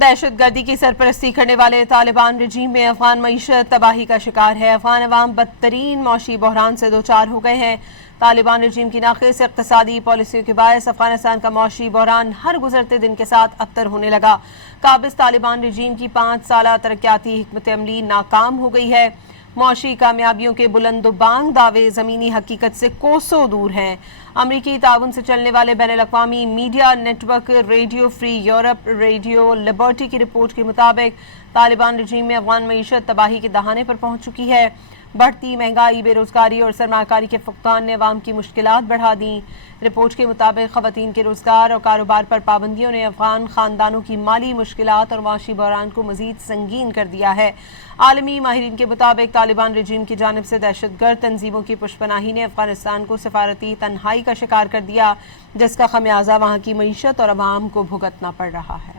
دہشت گردی کی سرپرستی کرنے والے طالبان رجیم میں افغان معیشت تباہی کا شکار ہے۔ افغان عوام بدترین معاشی بحران سے دوچار ہو گئے ہیں۔ طالبان رجیم کی ناقص اقتصادی پالیسیوں کے باعث افغانستان کا معاشی بحران ہر گزرتے دن کے ساتھ ابتر ہونے لگا۔ قابض طالبان رجیم کی 5 سالہ ترقیاتی حکمت عملی ناکام ہو گئی ہے۔ معاشی کامیابیوں کے بلند و بانگ دعوے زمینی حقیقت سے کوسوں دور ہیں۔ امریکی تعاون سے چلنے والے بین الاقوامی media network Radio Free Europe Radio Liberty کی رپورٹ کے مطابق طالبان رجیم میں افغان معیشت تباہی کے دہانے پر پہنچ چکی ہے۔ بڑھتی مہنگائی، بے روزگاری اور سرمایہ کاری کے فقدان نے عوام کی مشکلات بڑھا دیں۔ رپورٹ کے مطابق خواتین کے روزگار اور کاروبار پر پابندیوں نے افغان خاندانوں کی مالی مشکلات اور معاشی بحران کو مزید سنگین کر دیا ہے۔ عالمی ماہرین کے مطابق طالبان رجیم کی جانب سے دہشت گرد تنظیموں کی پشپناہی نے افغانستان کو سفارتی تنہائی کا شکار کر دیا، جس کا خمیازہ وہاں کی معیشت اور عوام کو بھگتنا پڑ رہا ہے۔